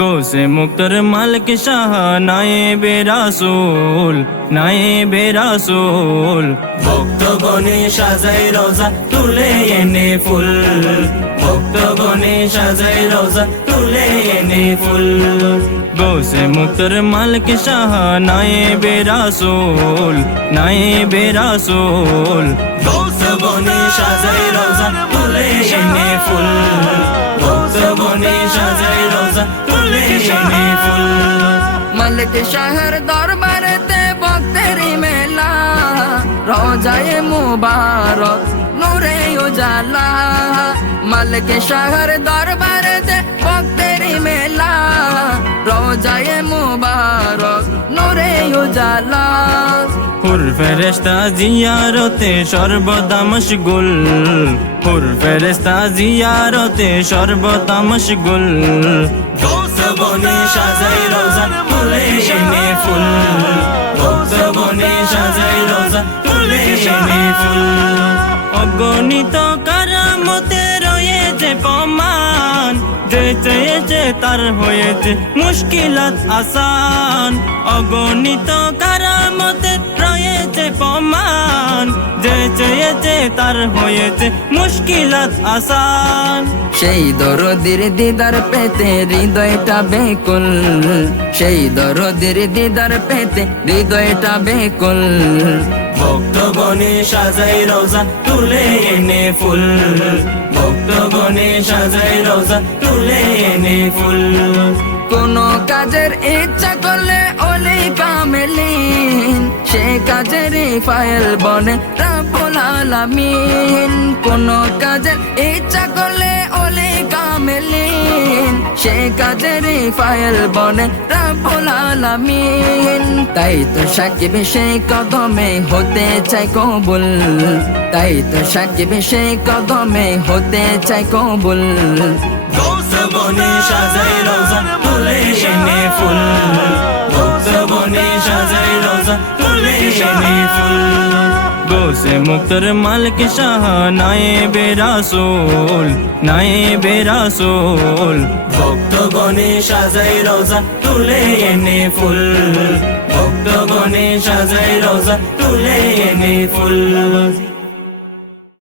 গৌসে মুক্তর মালিক শাহ নায়েবে রাসূল, নায়েবে রাসূল। ভক্তগণে সাজায় রোজা তুলে এনে ফুল, ভক্তগণে সাজায় রোজা তুলে এনে ফুল। গৌসে মুক্তর মালিক শাহ নায়েবে রাসূল, নায়েবে রাসূল। ভক্তগণে সাজায় রোজা তুলে এনে ফুল, ভক্তগণে সাজায় রোজা তুলে এনে ফুল। মালিক শাহের দরবারেতে ভক্তেরি মেলা, রোজায়ে মুবারক নূরে উজালা। মালিক শাহের দরবারেতে ভক্তেরি মেলা, রোজায়ে মুবারক নূরে উজালা। হুর ফেরেশতা জিয়ারতে সর্বদা মশগুল, হুর ফেরেশতা জিয়ারতে সর্বদা মশগুল। গৌস বনে সাজাই রোজা তুলে এনে ফুল, গৌস বনে সাজাই রোজা তুলে এনে ফুল। অগণিত কারামতে রয়েছে প্রমাণ, যে চেয়েছে তার হয়েছে মুশকিলাত আসান। অগণিত কারামতে রয়েছে প্রমাণ, যে চেয়েছে তার হয়েছে মুশকিলাত আসান। সেই দরদির দিদার পেতে হৃদয়টা বেকুল, সেই দরদির দিদার পেতে হৃদয়টা বেকুল। ভক্তগণে সাজাই রোজা তুলে এনে ফুল, ভক্তগণে সাজাই রোজা তুলে এনে ফুল। কোন কাজের ইচ্ছা করলে ওলি কামেলিন, সে কাজের ফাইল বনে রব্বুল আলামিন। কোন কাজের ইচ্ছা করলে ওলি কামেলিন, সে কাজের ফাইল বনে রব্বুল আলামিন। তাই তো সাকিব সেই কদমে হতে চাই কবুল, তাই তো সাকিব সেই কদমে হতে চাই কবুল। গৌস বনে সাজাই রোজা তুলে এনে ফুল, গৌস বনে সাজাই রোজা তুলে এনে ফুল। গৌসে মুক্তর মালিক শাহ নায়েবে রাসূল, নায়েবে রাসূল। ভক্তগণে সাজাই রোজা তুলে এনে ফুল, ভক্তগণে সাজাই রোজা তুলে এনে ফুল।